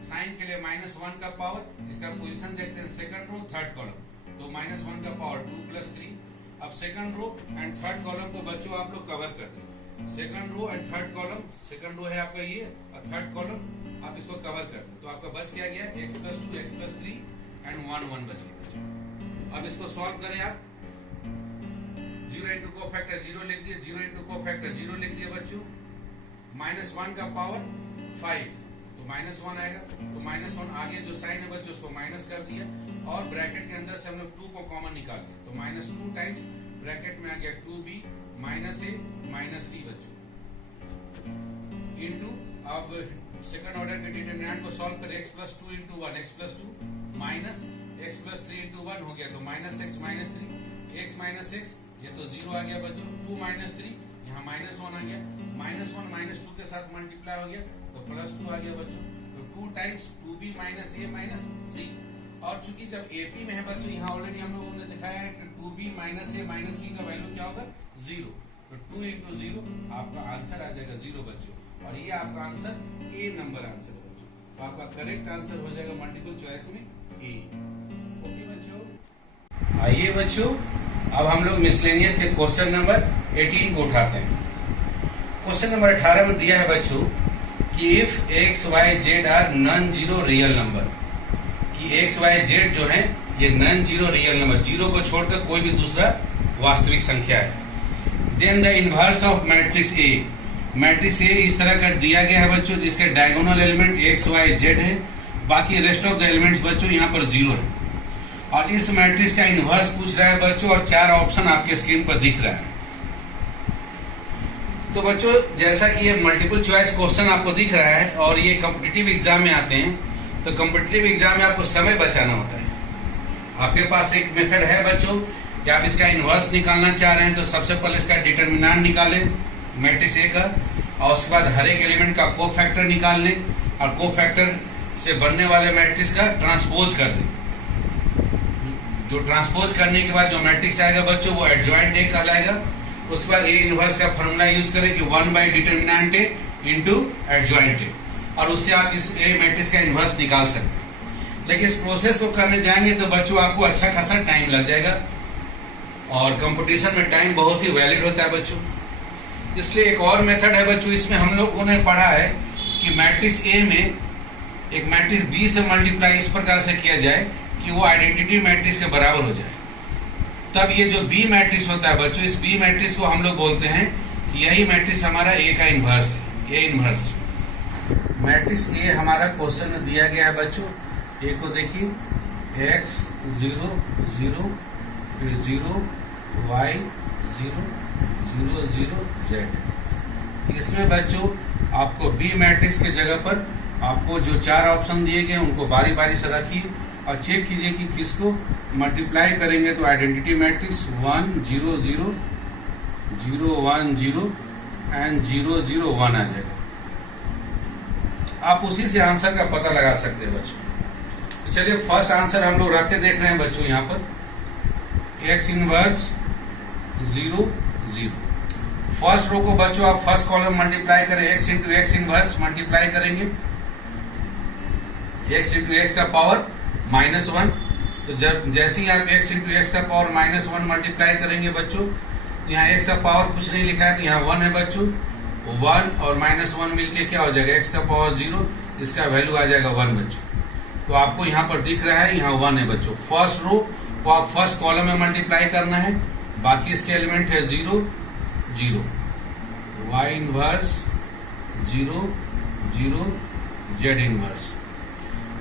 साइन के लिए -1 का पावर, इसका पोजीशन देखते हैं सेकंड रो थर्ड कॉलम, तो -1 का पावर 2 + 3। अब second row and third column को बच्चों आप लोग कवर कर दें। Second row and third column, second row है आपका ये और थर्ड कॉलम आप इसको कवर कर दें, तो आपका बच क्या गया? x+2 x+3 एंड 1 1 बच गया। अब इसको सॉल्व करें आप, 0 इंटू कोफैक्टर 0 लिख दिए, 0 इंटू कोफैक्टर 0 लिख दिए बच्चों, -1 का पावर 5, तो -1 आएगा, तो -1 आगे जो साइन है बच्चों उसको माइनस कर दिया और ब्रैकेट के अंदर से हम लोग 2 को कॉमन निकाल लिया, तो -2 टाइम्स ब्रैकेट में आ गया 2b -a -c बच्चों इनटू, अब सेकंड ऑर्डर के डिटरमिनेंट को सॉल्व कर x + 2 × 1 x + 2 माइनस x + 3 × 1 हो गया, तो -x -3 x - x, ये तो 0 आ गया बच्चों, 2 - 3 यहाँ -1 आ गया, -1 -2 के साथ मल्टीप्लाई हो गया तो +2 आ गया बच्चों, तो 2 टाइम्स 2b - a - c, और चूंकि जब AP में है बच्चों, यहाँ ऑलरेडी हम लोगों ने दिखाया है कि 2b - a - c का वैल्यू क्या होगा 0, तो 2 × 0 आपका आंसर आ जाएगा 0 बच्चों, और ये आपका आंसर A नंबर आंसर है बच्चों, तो आपका करेक्ट आंसर हो जाएगा मल्टीपल चॉइस में A। ओके बच्चों, आइए बच्चों अब हम लोग मिसलेनियस के क्वेश्चन नंबर 18 को उठाते हैं। क्वेश्चन नंबर 18 में दिया है बच्चों कि if x y z are non zero real number, कि x y z जो है ये non zero real number, zero को छोड़कर कोई भी दूसरा वास्तविक संख्या है, then the inverse of matrix A, matrix A इस तरह का दिया गया है बच्चों जिसके diagonal element x y z है, बाकी रेस्ट ऑफ द एलिमेंट्स बच्चों यहाँ पर 0 है, और इस मैट्रिक्स का इनवर्स पूछ रहा है बच्चों, और 4 ऑप्शन आपके स्क्रीन पर दिख रहा है। तो बच्चों जैसा कि ये मल्टीपल चॉइस क्वेश्चन आपको दिख रहा है और ये कॉम्पिटिटिव एग्जाम में आते हैं, तो कॉम्पिटिटिव एग्जाम में आपको समय बचाना होता है। आपके पास एक मेथड है बच्चों कि आप इसका इनवर्स निकालना चाह रहे हैं, तो सबसे पहले इसका डिटरमिनेंट निकालें मैट्रिक्स A का, और उसके बाद हर एक एलिमेंट का कोफैक्टर निकाल लें, और कोफैक्टर से बनने वाले मैट्रिक्स का ट्रांसपोज कर लें। जो ट्रांसपोज करने के बाद जो मैट्रिक्स आएगा बच्चों वो एडजॉइंट A कहलाएगा। उसके बाद A इनवर्स का फॉर्मूला यूज करें कि 1/डिटरमिनेंट A इनटू एडजॉइंट A, और उससे आप इस A मैट्रिक्स का इनवर्स निकाल सकते हैं। लेकिन इस प्रोसेस को करने जाएंगे तो बच्चों आपको अच्छा खासा टाइम लग जाएगा, और कंपटीशन में टाइम बहुत ही वैलिड होता है बच्चों। इसलिए एक और मेथड है बच्चों, इसमें हम लोगों ने पढ़ा है कि मैट्रिक्स A में एक मैट्रिक्स B से मल्टीप्लाई इस प्रकार से किया जाए कि वो आइडेंटिटी मैट्रिक्स के बराबर हो जाए, तब ये जो B मैट्रिक्स होता है बच्चों, इस B मैट्रिक्स को हम लोग बोलते हैं कि यही मैट्रिक्स हमारा A का इनवर्स है, A इनवर्स। मैट्रिक्स A हमारा क्वेश्चन में दिया गया है बच्चों, A को देखिए x 0 0 फिर 0 y 0 0 0 z। इसमें बच्चों आपको B मैट्रिक्स के जगह पर आपको जो 4 ऑप्शन दिए गए उनको बारी बारी से रखिए और चेक कीजिए कि किसको मल्टीप्लाई करेंगे तो आइडेंटिटी मैट्रिक्स 1 0 0 0 1 0 एंड 0 0 1 आ जाएगा। आप उसी से आंसर का पता लगा सकते हैं बच्चों। तो चलिए फर्स्ट आंसर हम लोग रख के देख रहे हैं बच्चों, यहाँ पर x इनवर्स 0 0। फर्स्ट रो को बच्चों आप फर्स्ट कॉलम मल्टीप्लाई करें, x into x inverse multiply करेंगे, x इंटू एक्स का पावर -1। तो जब जैसे ही आप x इंटू एक्स का पावर -1 मल्टीप्लाई करेंगे बच्चों, यहाँ x का पावर कुछ नहीं लिखा है तो यहाँ 1 है बच्चों, 1 और -1 मिलके क्या हो जाएगा x का पावर 0, इसका वैल्यू आ जाएगा 1 बच्चों। तो आपको यहाँ पर दिख रहा है यहाँ 1 है बच्चों। फर्स्ट रो को आप फर्स्ट कॉलम में मल्टीप्लाई करना है, बाकी इसके एलिमेंट है 0 0, y इनवर्स 0 0 z इनवर्स।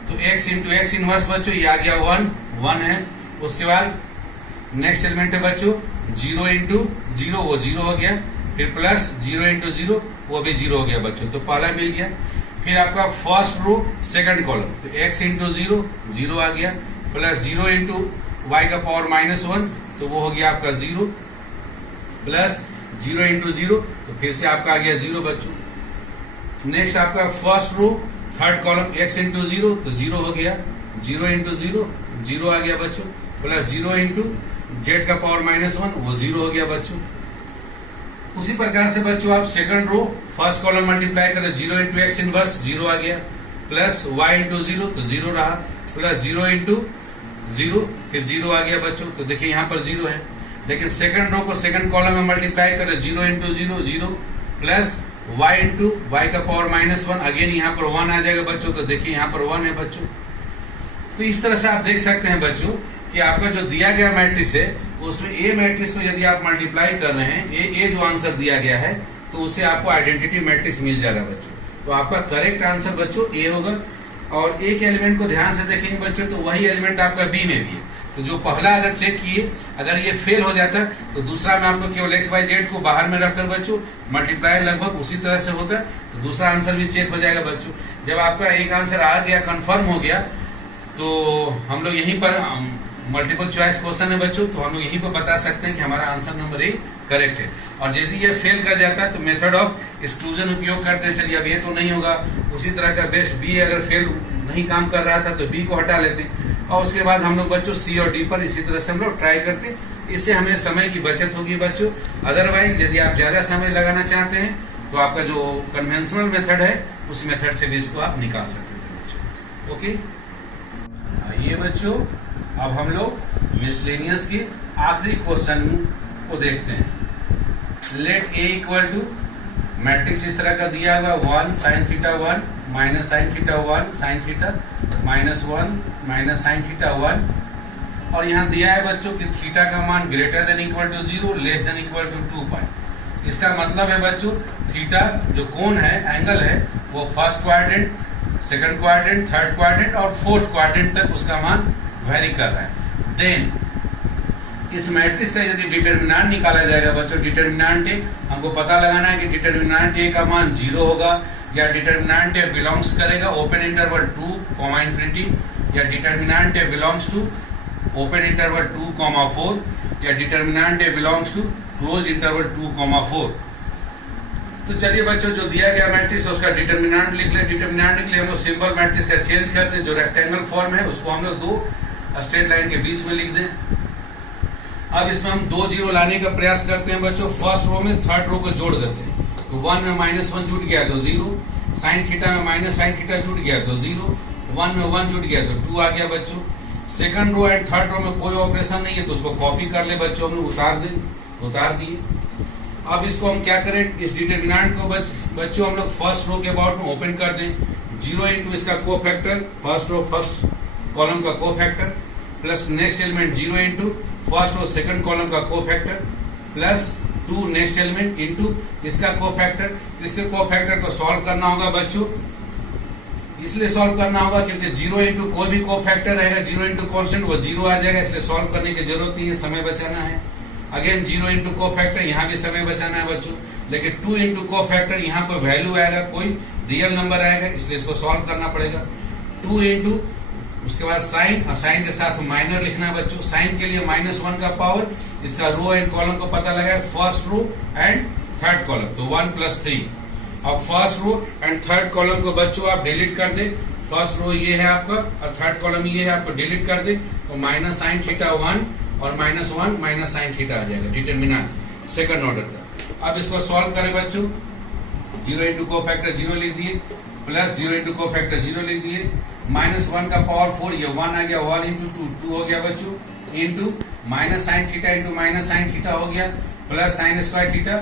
तो x इंटू एक्स इनवर्स बच्चों ये आ गया 1 है। उसके बाद नेक्स्ट एलिमेंट है बच्चों 0 इंटू 0, वो 0 हो गया, फिर प्लस 0 इंटू 0 वो भी 0 हो गया बच्चों, तो पहला मिल गया। फिर आपका फर्स्ट रो सेकंड कॉलम, तो x इंटू 0 0 आ गया, प्लस 0 इंटू y का पावर -1 तो वो हो गया आपका 0, प्लस 0 इंटू 0 तो फिर से आपका आ गया 0 बच्चों। नेक्स्ट आपका first row third column x into 0 तो 0 हो गया, 0 इंटू 0 0 आ गया बच्चों, प्लस 0 इंटू z का पावर -1 वो 0 हो गया बच्चों। उसी प्रकार से बच्चों आप second row first column multiply करें, 0 इंटू एक्स इनवर्स 0 आ गया, प्लस y इंटू 0 तो 0 रहा, प्लस 0 इंटू 0 फिर 0 आ गया बच्चों। तो देखिए यहाँ पर 0 है, लेकिन सेकंड रो को सेकंड कॉलम में मल्टीप्लाई करें, 0 into 0 0 plus y into y का पावर -1 अगेन यहाँ पर 1 आ जाएगा बच्चों। तो देखिए यहाँ पर 1 है बच्चों। तो इस तरह से आप देख सकते हैं बच्चों कि आपका जो दिया गया मैट्रिक्स है उसमें ए मैट्रिक्स को यदि आप मल्टीप्लाई कर रहे हैं, ए जो आंसर दिया गया है तो उससे आपको आइडेंटिटी मैट्रिक्स मिल जा रहा है बच्चों। तो आपका करेक्ट आंसर बच्चों ए होगा। और एक एलिमेंट को ध्यान से देखेंगे बच्चों तो वही एलिमेंट आपका बी में भी है। तो जो पहला अगर चेक किए अगर ये फेल हो जाता है तो दूसरा में आपको केवल एक्स वाई जेड को बाहर में रखकर बच्चों मल्टीप्लाई लगभग उसी तरह से होता है, तो दूसरा आंसर भी चेक हो जाएगा बच्चों। जब आपका एक आंसर आ गया, कंफर्म हो गया, तो हम लोग यहीं पर मल्टीपल चॉइस क्वेश्चन है बच्चों, तो हम लोग यहीं पर बता सकते हैं कि हमारा आंसर नंबर ए करेक्ट है। और यदि ये फेल कर जाता है तो मेथड ऑफ एक्सक्लूजन उपयोग करते हैं। चलिए अब ये तो नहीं होगा, उसी तरह का बेस्ट बी अगर फेल नहीं काम कर रहा था तो बी को हटा लेते और उसके बाद हम लोग बच्चों सी और डी पर इसी तरह से हम लोग ट्राई करते। इससे हमें समय की बचत होगी बच्चों। अदरवाइज यदि आप ज्यादा समय लगाना चाहते हैं तो आपका जो कन्वेंशनल मेथड है उस मेथड से भी इसको आप निकाल सकते थे बच्चों। ओके, आइए बच्चों अब हम लोग मिसलेनियस के आखिरी क्वेश्चन को देखते हैं। Let A equal to matrix इस तरह का दिया हुआ 1 sin theta 1 minus sin theta 1 sin theta minus 1 minus sin theta 1 और यहाँ दिया है बच्चों कि थीटा का मान greater than equal to 0 less than equal to 2 pi. इसका मतलब है बच्चों थीटा जो कोण है, एंगल है, वो first quadrant, second quadrant, third quadrant और फोर्थ क्वाड्रेंट तक उसका मान वेरी कर रहा है। देन इस मैट्रिक्स का यदि डिटर्मिनेंट निकाला जाएगा बच्चों, डिटर्मिनेंट ए हमको पता लगाना है कि डिटर्मिनेंट ए का मान 0 होगा या डिटर्मिनेंट ए बिलोंग्स करेगा ओपन इंटरवल 2 कॉमा इंफिनिटी या determinant A belongs to open interval 2 comma 4 या determinant A belongs to close interval 2 comma 4। तो चलिए बच्चों जो दिया गया मैट्रिक्स है उसका डिटर्मिनेंट लिख ले। डिटर्मिनेंट के लिए हम लोग सिंपल मैट्रिक्स का चेंज करते हैं, जो रेक्टेंगल फॉर्म है उसको हम लोग दो स्ट्रेट लाइन के बीच में लिख दें। अब इसमें हम 2 जीरो लाने का प्रयास करते हैं बच्चों। फर्स्ट रो में थर्ड रो को जोड़ देते हैं, तो 1 में -1 जुट गया तो 0, साइन थीटा में माइनस साइन थीटा जुट गया तो 0, 1 में 1 जुट गया तो 2 आ गया बच्चों। Second row and third row में कोई ऑपरेशन नहीं है तो उसको कॉपी कर ले बच्चों, हम लोग उतार दिए। अब इसको हम क्या करें, इस डिटर्मिनेंट को बच्चों हम लोग फर्स्ट रो के अबाउट में ओपन कर दें। 0 इंटू इसका cofactor, first row first column का को factor, plus next element 0 into first row second column का को factor, plus 2 next element into इसका को फैक्टर। इसके को फैक्टर को सॉल्व करना होगा बच्चों, इसलिए सॉल्व करना होगा क्योंकि 0 इंटू कोई भी को फैक्टर रहेगा, 0 इंटू कॉन्स्टेंट वो 0 आ जाएगा, इसलिए सॉल्व करने की जरूरत नहीं है, समय बचाना है। अगेन 0 इंटू को फैक्टर, यहाँ भी समय बचाना है बच्चों। लेकिन 2 इंटू को फैक्टर, यहाँ कोई वैल्यू आएगा, कोई रियल नंबर आएगा, इसलिए इसको सॉल्व करना पड़ेगा। 2 इंटू उसके बाद साइन, और साइन के साथ माइनर लिखना है बच्चों। साइन के लिए -1 का पावर, इसका रो एंड कॉलम को पता लगा है, first row and third column, तो 1 + 3। अब first row and third column को बच्चों आप डिलीट कर दे। फर्स्ट रो ये है आपका और थर्ड कॉलम ये है, आपको डिलीट कर दे तो माइनस साइन थीटा 1 और -1 माइनस साइन थीटा आ जाएगा, डिटर्मिनेंट सेकंड ऑर्डर का। अब इसको सॉल्व करें बच्चों, 0 इंटू को फैक्टर 0 लिख दिए, प्लस 0 इंटू को फैक्टर 0 लिख दिए, -1 का पावर 4, ये 1 आ गया, 1 इंटू 2 हो गया बच्चों, into minus sine theta into minus sine theta हो गया, plus sine square theta,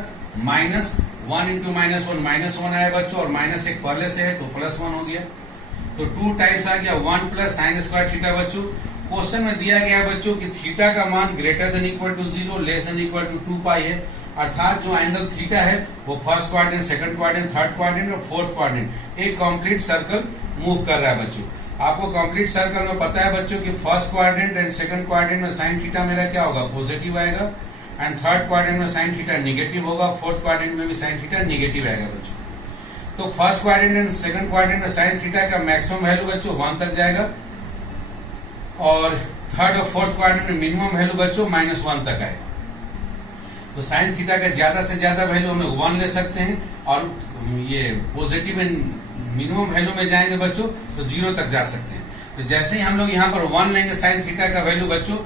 minus 1 into -1 आया बच्चों, और -1 पहले से है तो +1 हो गया, तो 2 टाइम्स आ गया 1 प्लस साइन स्क्वायर थीटा बच्चों। क्वेश्चन में दिया गया है बच्चों कि थीटा का मान greater than equal to 0 less than equal to 2 pi है, अर्थात जो एंगल थीटा है वो first quadrant, second quadrant, third quadrant और फोर्थ क्वाड्रेंट एक कंप्लीट सर्कल मूव कर रहा है बच्चों। आपको कंप्लीट सर्कल में पता है बच्चों कि first quadrant and second quadrant में साइन थीटा मेरा क्या होगा, पॉजिटिव आएगा, एंड थर्ड क्वाड्रेंट में साइन थीटा निगेटिव होगा, फोर्थ क्वाड्रेंट में भी साइन थीटा निगेटिव आएगा बच्चों। तो first quadrant and second quadrant में साइन थीटा का मैक्सिमम वैल्यू बच्चों 1 तक जाएगा, और थर्ड और फोर्थ क्वाड्रेंट में मिनिमम वैल्यू बच्चों -1 तक आएगा। तो साइन थीटा का ज्यादा से ज्यादा वैल्यू हम लोग 1 ले सकते हैं, और ये पॉजिटिव एंड मिनिमम वैल्यू में जाएंगे बच्चों तो 0 तक जा सकते हैं। तो जैसे ही हम लोग यहाँ पर 1 लेंगे साइन थीटा का वैल्यू बच्चों,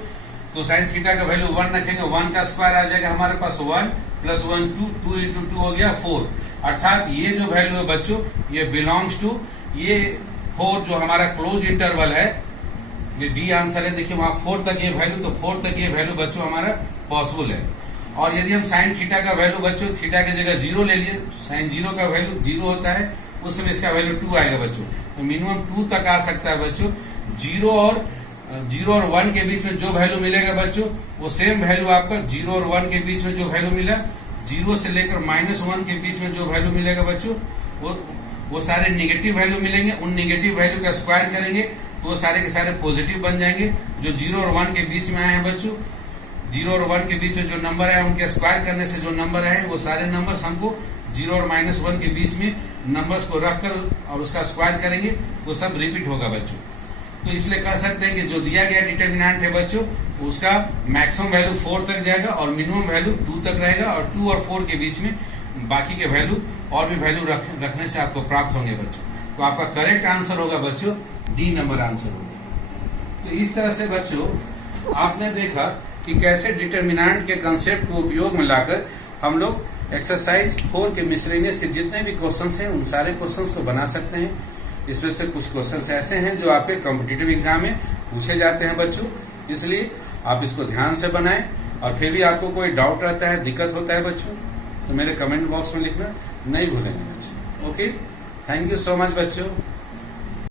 तो साइन थीटा का वैल्यू 1 रखेंगे, 1 का स्क्वायर आ जाएगा हमारे पास 1 + 1 2 इंटू 2 हो गया 4, अर्थात ये जो वैल्यू है बच्चों ये बिलोंग्स टू ये 4 जो हमारा क्लोज इंटरवल है, ये डी आंसर है। देखिए वहां 4 तक ये वैल्यू, तो 4 तक ये वैल्यू बच्चों हमारा पॉसिबल है। और यदि हम साइन थीटा का वैल्यू बच्चों थीटा की जगह 0 ले लिए, साइन 0 का वैल्यू 0 होता है, उस समय इसका वैल्यू 2 आएगा बच्चों, तो मिनिमम 2 तक आ सकता है बच्चों। 0 और 1 के बीच में जो वैल्यू मिलेगा बच्चों वो सेम वैल्यू आपका 0 और 1 के बीच में जो वैल्यू मिला, 0 से लेकर -1 के बीच में जो वैल्यू मिलेगा बच्चों वो सारे निगेटिव वैल्यू मिलेंगे, उन निगेटिव वैल्यू का स्क्वायर करेंगे तो वो सारे के सारे पॉजिटिव बन जाएंगे। जो 0 और 1 के बीच में आए हैं बच्चों, 0 और 1 के बीच में जो नंबर है उनके स्क्वायर करने से जो नंबर है वो सारे नंबर्स हमको 0 और -1 के बीच में नंबर्स को रखकर और उसका स्क्वायर करेंगे वो सब रिपीट होगा बच्चों। तो इसलिए कह सकते हैं कि जो दिया गया डिटर्मिनेंट है बच्चों उसका मैक्सिमम वैल्यू 4 तक जाएगा और मिनिमम वैल्यू 2 तक रहेगा, और 2 और 4 के बीच में बाकी के वैल्यू और भी वैल्यू रखने से आपको प्राप्त होंगे बच्चों। तो आपका करेक्ट आंसर होगा बच्चों डी नंबर आंसर होगा। तो इस तरह से बच्चों आपने देखा कि कैसे डिटर्मिनेंट के कंसेप्ट को उपयोग में लाकर हम लोग एक्सरसाइज 4 के मिसलेनियस के जितने भी क्वेश्चंस हैं उन सारे क्वेश्चंस को बना सकते हैं। इसमें से कुछ क्वेश्चंस ऐसे हैं जो आपके कॉम्पिटिटिव एग्जाम में पूछे जाते हैं बच्चों, इसलिए आप इसको ध्यान से बनाएं। और फिर भी आपको कोई डाउट रहता है, दिक्कत होता है बच्चों, तो मेरे कमेंट बॉक्स में लिखना नहीं भूलेंगे बच्चों। Okay, thank you so much बच्चों।